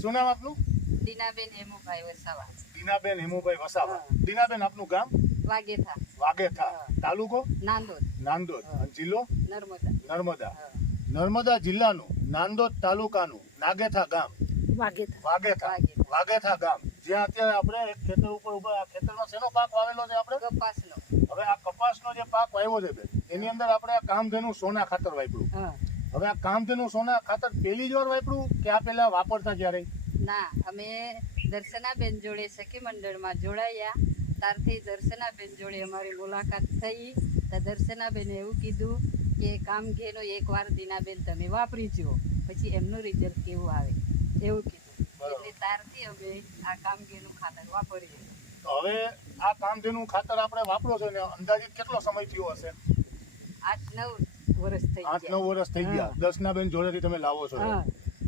શું નામ આપનું? દીનાબેન હેમુભાઈ વસાવા. દીનાબેન હેમુભાઈ વસાવા. દીનાબેન આપનું ગામ? વાગેથા. વાગેથા. તાલુકો? નાંદોદ. નાંદોદ. જિલ્લો? નર્મદા. નર્મદા. નર્મદા જિલ્લાનું નાંદોદ તાલુકાનું નાગેથા ગામ. વાગેથા. વાગેથા ગામ. જ્યાં અત્યારે આપણે એક ખેતર ઉપર ઉભા. આ ખેતરમાં શેનો પાક વાવેલો છે આપણે? કપાસનો. હવે આ કપાસનો જે પાક વાવ્યો છે બેન, એની અંદર આપણે આ કામધેનુ સોના ખાતર વાપર્યું. હવે આ કામધેનુ સોના ખાતર પહેલી જ વાર વાપર્યું કે આ પહેલા વાપરતા ક્યારે? ના, અમે દર્શનાબેન જોડે સખી મંડળમાં જોડાયા. ત્યારથી દર્શનાબેન જોડે અમારી મુલાકાત થઈ. તો દર્શનાબેને એવું કીધું કે કામઘેનો એકવાર દીનાબેન તમે વાપરી જુઓ, પછી એમનું રિઝલ્ટ કેવું આવે એવું કીધું. એટલે ત્યારથી અમે આ કામઘેનું ખાતર વાપરીએ. તો હવે આ કામધેનુ ખાતર આપણે વાપરો છો ને અંદાજિત કેટલો સમય થયો હશે? 8-9 વર્ષ થઈ 8-9 વર્ષ થઈ ગયા. દર્શનાબેન જોડેથી તમે લાવો છો.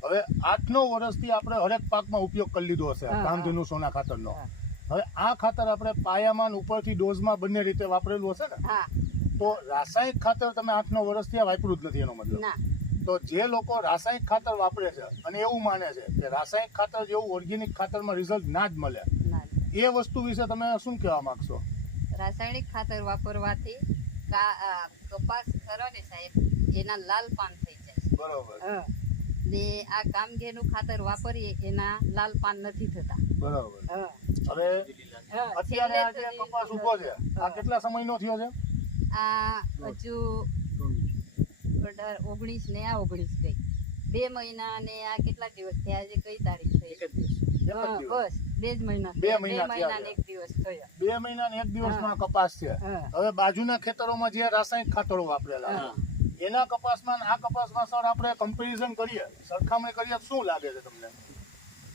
હવે 8-9 વર્ષથી આપણે હરેક પાકમાં ઉપયોગ કરી લીધો હશે કામધેનુ સોના ખાતરનો. હવે આ ખાતર આપણે પાયામાં ઉપરથી ડોઝમાં બંને રીતે વાપરેલું હશે ને? તો રાસાયણિક ખાતર તમે 8-9 વર્ષથી આ વાપર્યું જ નથી એનો મતલબ? તો જે લોકો રાસાયણિક ખાતર વાપરે છે અને એવું માને છે કે રાસાયણિક ખાતર જેવું ઓર્ગેનિક ખાતરમાં રિઝલ્ટ ના જ મળે, એ વસ્તુ વિશે તમે શું કહેવા માંગશો? રાસાયણિક ખાતર વાપરવાથી કપાસ ખરો ને સાહેબ, એના લાલ પાન થઈ જાય. બરોબર. ને આ કામઘેનું ખાતર વાપરીએ એના લાલ પાન નથી થતા. બરોબર. હવે અત્યારે આ જે કપાસ ઉભો છે આ કેટલા સમયનો થયો છે? આ હજુ 19 ને આ 19 ગઈ 2 મહિના ને આ કેટલા દિવસ થયા? આજે કઈ તારીખ થઈ? બસ 2 જ મહિના. 2 મહિના ને 1 દિવસ થયા. 2 મહિના ને 1 દિવસમાં કપાસ છે. હવે બાજુના ખેતરોમાં જે રાસાયણિક ખાતરો વાપરેલા એના કપાસમાં આ કપાસમાં સર આપણે કમ્પેરિઝન કરીએ, સરખામણી કરીએ, શું લાગે છે તમને?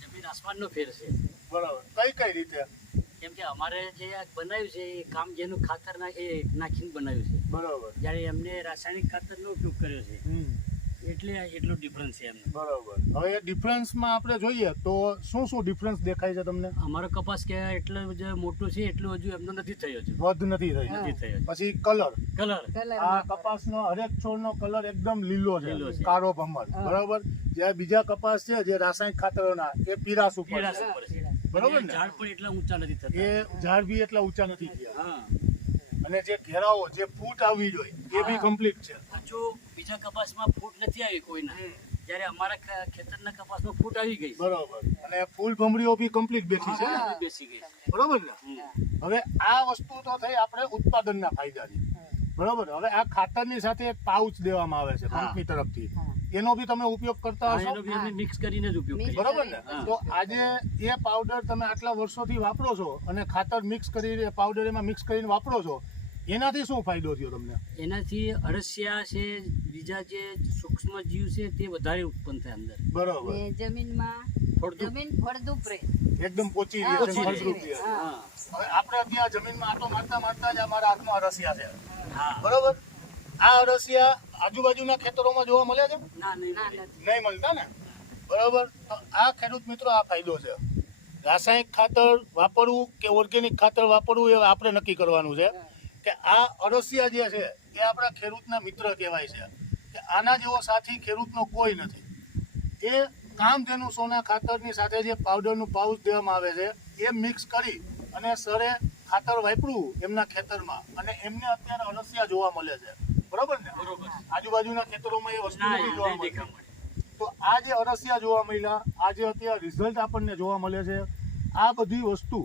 જમીન આસમાનનો ફેર છે. બરાબર. કઈ રીતે? કેમ કે અમારે જે આ બનાવ્યું છે એ કામધેનુ ખાતર નાખીને બનાવ્યું છે. બરાબર. જ્યારે એમને રાસાયણિક ખાતરનો ઉપયોગ કર્યો છે એટલે એટલો ડિફરન્સ છે એમને. બરાબર. હવે એ ડિફરન્સમાં આપણે જોઈએ તો શું ડિફરન્સ દેખાય છે તમને? અમારો કપાસ કે એટલો જ મોટો છે એટલો હજુ એમનો નથી થયો છે. વધુ નથી થયો. પછી કલર. આ કપાસનો હરેક છોડનો કલર એકદમ લીલો છે, કાળો ભમર. બરાબર. જે બીજા કપાસ છે જે રાસાયણિક ખાતરોના એ પીરાસ ઉપર છે. બરાબર ને? ઝાડ પણ એટલા ઊંચા નથી થતા. એ ઝાડ બી એટલા ઊંચા નથી થયા. અને જે ઘેરાઓ જે ફૂટ આવવી જોઈએ એ બી કમ્પ્લીટ છે. હજુ બીજા કપાસમાં ફૂટ નથી આવી કોઈના, જ્યારે અમારા ખેતરના કપાસમાં ફૂટ આવી ગઈ. બરોબર. અને ફૂલ ભમરીઓ બી કમ્પ્લીટ બેઠી છે. બેસી ગઈ. બરોબર ને? હવે આ વસ્તુ તો થઈ આપણે ઉત્પાદનના ફાયદાની. બરોબર. હવે આ ખાતરની સાથે એક પાઉચ દેવામાં આવે છે કંપની તરફથી, એનો બી તમે ઉપયોગ કરતા હશો? મિક્સ કરીને જ ઉપયોગ કરીએ. બરોબર ને? તો આજે એ પાવડર તમે આટલા વર્ષોથી વાપરો છો અને ખાતર મિક્સ કરીને પાવડર એમાં મિક્સ કરીને વાપરો છો, એનાથી શું ફાયદો થયો તમને? એનાથી અળસિયા છે, બીજા જે સૂક્ષ્મ જીવ છે તે વધારે ઉત્પન્ન થાય અંદર. બરોબર. જમીનમાં જમીન ફળદ્રુપ રહે, એકદમ પોચી રહે છે, ફળદ્રુપ રહે. હવે આપણે ત્યાં જમીનમાં આટો મારતા જ અમારા હાથમાં અળસિયા છે. બરોબર. આ અળસિયા આજુબાજુના ખેતરોમાં જોવા મળે છે? નહીં મળતા ને? બરોબર. તો આ ખેડૂત મિત્રો આ ફાયદો છે. રાસાયણિક ખાતર વાપરવું કે ઓર્ગેનિક ખાતર વાપરવું એ આપણે નક્કી કરવાનું છે કે આ અળસિયા જે છે એ આપણા ખેડૂતના મિત્ર કહેવાય છે કે આના જેવો સાથી ખેડૂતનો કોઈ નથી. એ કામધેનુ સોના ખાતરની સાથે જે પાવડરનું પાઉચ દેવામાં આવે છે એ મિક્સ કરી અને સરે ખાતર વાપર્યું એમના ખેતરમાં અને એમને અત્યારે અળસિયા જોવા મળે છે. બરોબર ને? આજુબાજુના ખેતરોમાં એ વસ્તુ નથી જોવા મળે. તો આ જે અળસિયા જોવા મળ્યા, આ જે અત્યારે રિઝલ્ટ આપણને જોવા મળે છે, આ બધી વસ્તુ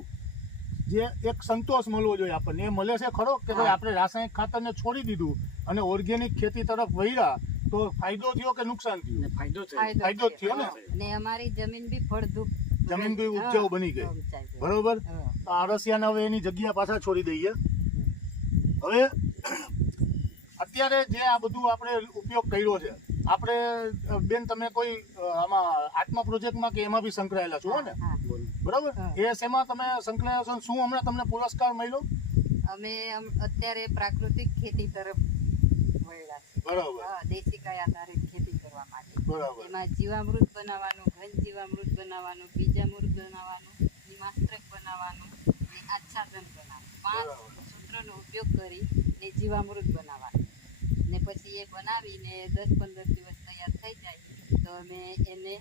જે એક સંતોષ મળવો જોઈએ આપણને, એ મળે છે ખરો કે ભાઈ આપણે રાસાયણિક ખાતરને છોડી દીધું અને ઓર્ગેનિક ખેતી તરફ વળ્યા તો ફાયદો થયો કે નુકસાન થયું? ફાયદો જ થયો ને? અમારી જમીન બી ફળદ્રુપ, જમીન બી ઉપજાઉ બની ગઈ. બરોબર. તો અળસિયાને હવે એની જગ્યા પાછા છોડી દઈએ. હવે અત્યારે જે આ બધું આપણે ઉપયોગ કર્યો છે, આપણે બેન તમે કોઈ આમાં આત્મા પ્રોજેક્ટમાં કે એમાં બી સંકળાયેલા છો ને? બરોબર. એ શેમાં તમે સંકળાયેલા છો? શું હમણાં તમને પુરસ્કાર મળ્યો? અમે અત્યારે પ્રાકૃતિક ખેતી તરફ વળ્યા છે. બરોબર. દેશી ગાય આધારિત ખેતી કરવા માટે. બરોબર. એમાં જીવામૃત બનાવવાનું, ઘન જીવામૃત બનાવવાનું, બીજામૃત બનાવવાનું, નિમાસ્ત્રક બનાવવાનું અને આચ્છાદન બનાવવાનું, 5 સૂત્રનો ઉપયોગ કરી ને જીવામૃત બનાવવાનું. ને પછી એ બનાવીને 10-15 દિવસ તૈયાર થઈ જાય તો અમે એને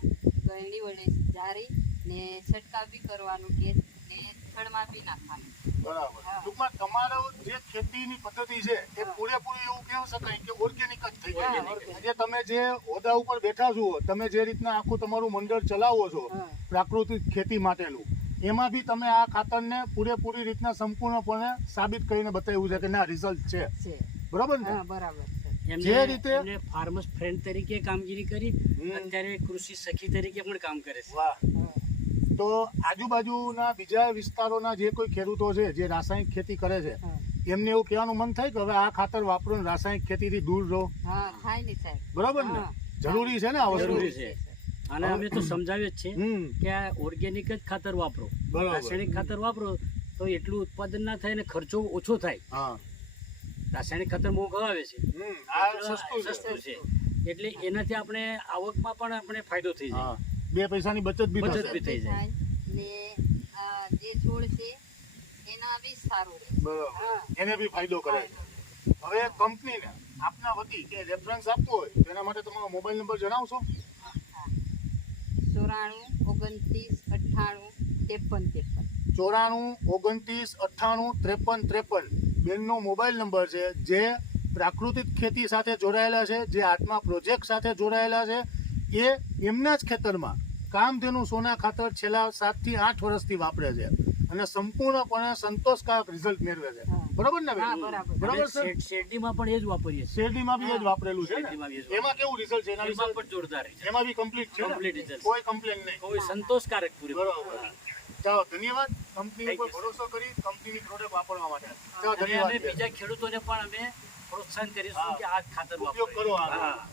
ગળણી વડે જારી ને છંટકાવ બી કરવાનું કે થડમાં બી નાખવાનું. બરાબર. હા. ટૂંકમાં તમારો જે ખેતીની પદ્ધતિ છે એ પૂરેપૂરી એવું કહી શકાય કે ઓર્ગેનિક જ થઈ ગઈ. હા, organic. આજે તમે જે હોદ્દા ઉપર બેઠા છો, તમે જે રીતના આખું તમારું મંડળ ચલાવો છો હા. પ્રાકૃતિક ખેતી માટેનું, એમાં બી તમે આ ખાતરને પૂરેપૂરી રીતના સંપૂર્ણપણે સાબિત કરીને બતાવ્યું છે કે ના રિઝલ્ટ છે. છે. બરોબર ને? હા, બરાબર છે. જે રીતે- એમને ફાર્મર્સ ફ્રેન્ડ તરીકે કામગીરી કરી, હમ. અત્યારે કૃષિ સખી તરીકે પણ કામ કરે છે. વાહ. હા. તો આજુબાજુના બીજા વિસ્તારોના જે કોઈ ખેડૂતો છે જે રાસાયણિક ખેતી કરે છે, હા. એમને એવું કહેવાનું મન થાય કે હવે આ ખાતર વાપરો ને રાસાયણિક ખેતીથી દૂર રહો. હા, થાય ને સાહેબ. બરોબર ને? હા. જરૂરી છે ને આ વસ્તુ? જરૂરી છે. અને અમે તો સમજાવીએ જ છે હમ. કે આ ઓર્ગેનિક જ ખાતર વાપરો. બરાબર. રાસાયણિક ખાતર વાપરો તો એટલું ઉત્પાદન ના થાય અને ખર્ચો ઓછો થાય. હા. રાસાયણિક ખાતર મોંઘું આવે છે, હમ. આ સસ્તું છે. સસ્તું છે, એટલે એનાથી આપણે આવકમાં પણ આપણે ફાયદો થઈ જાય. હા. 2 પૈસાની બચત બી બચત થશે. બી થઈ જાય. ને આ જે છોડ છે એના બી સારું રહે. બરાબર. હા. એને બી ફાયદો કરે છે. હવે કંપનીને આપના વતી કે રેફરન્સ આપવો હોય તેના માટે તમારો મોબાઈલ નંબર જણાવશો? 94 29 98 53 53. 94 29 98 53 53 બેનનો મોબાઈલ નંબર છે, જે પ્રાકૃતિક ખેતી સાથે જોડાયેલા છે, જે આત્મા પ્રોજેક્ટ સાથે જોડાયેલા છે. એ એમના જ ખેતરમાં કામધેનુ સોના ખાતર છેલ્લા 7 થી 8 વર્ષથી વાપરે છે અને સંપૂર્ણપણે સંતોષકારક રિઝલ્ટ મેળવે છે. હા. બરોબર ને બેન? હા, બરાબર. બરોબર સર? શેરડીમાં પણ એ જ વાપરીએ છીએ. શેરડીમાં બી એ જ વાપરેલું છે ને? શેરડીમાં બી એ જ એમાં કેવું રિઝલ્ટ છે? એના એમાં વિશે પણ જોરદાર છે. એમાં બી કમ્પ્લીટ છે ને? Complete result. કોઈ કમ્પ્લેન નહીં. કોઈ સંતોષકારક પૂરી. બરોબર. ચાલો, ધન્યવાદ. કંપની Thank ઉપર you, sir. ભરોસો કરી કંપનીની પ્રોડક્ટ વાપરવા માટે. ચાલો, અને અમે ધન્યવાદ. બીજા ખેડૂતોને પણ અમે પ્રોત્સાહન કરીશું હા. કે આ જ ખાતર ઉપયોગ વાપરો. કરો આ. હા.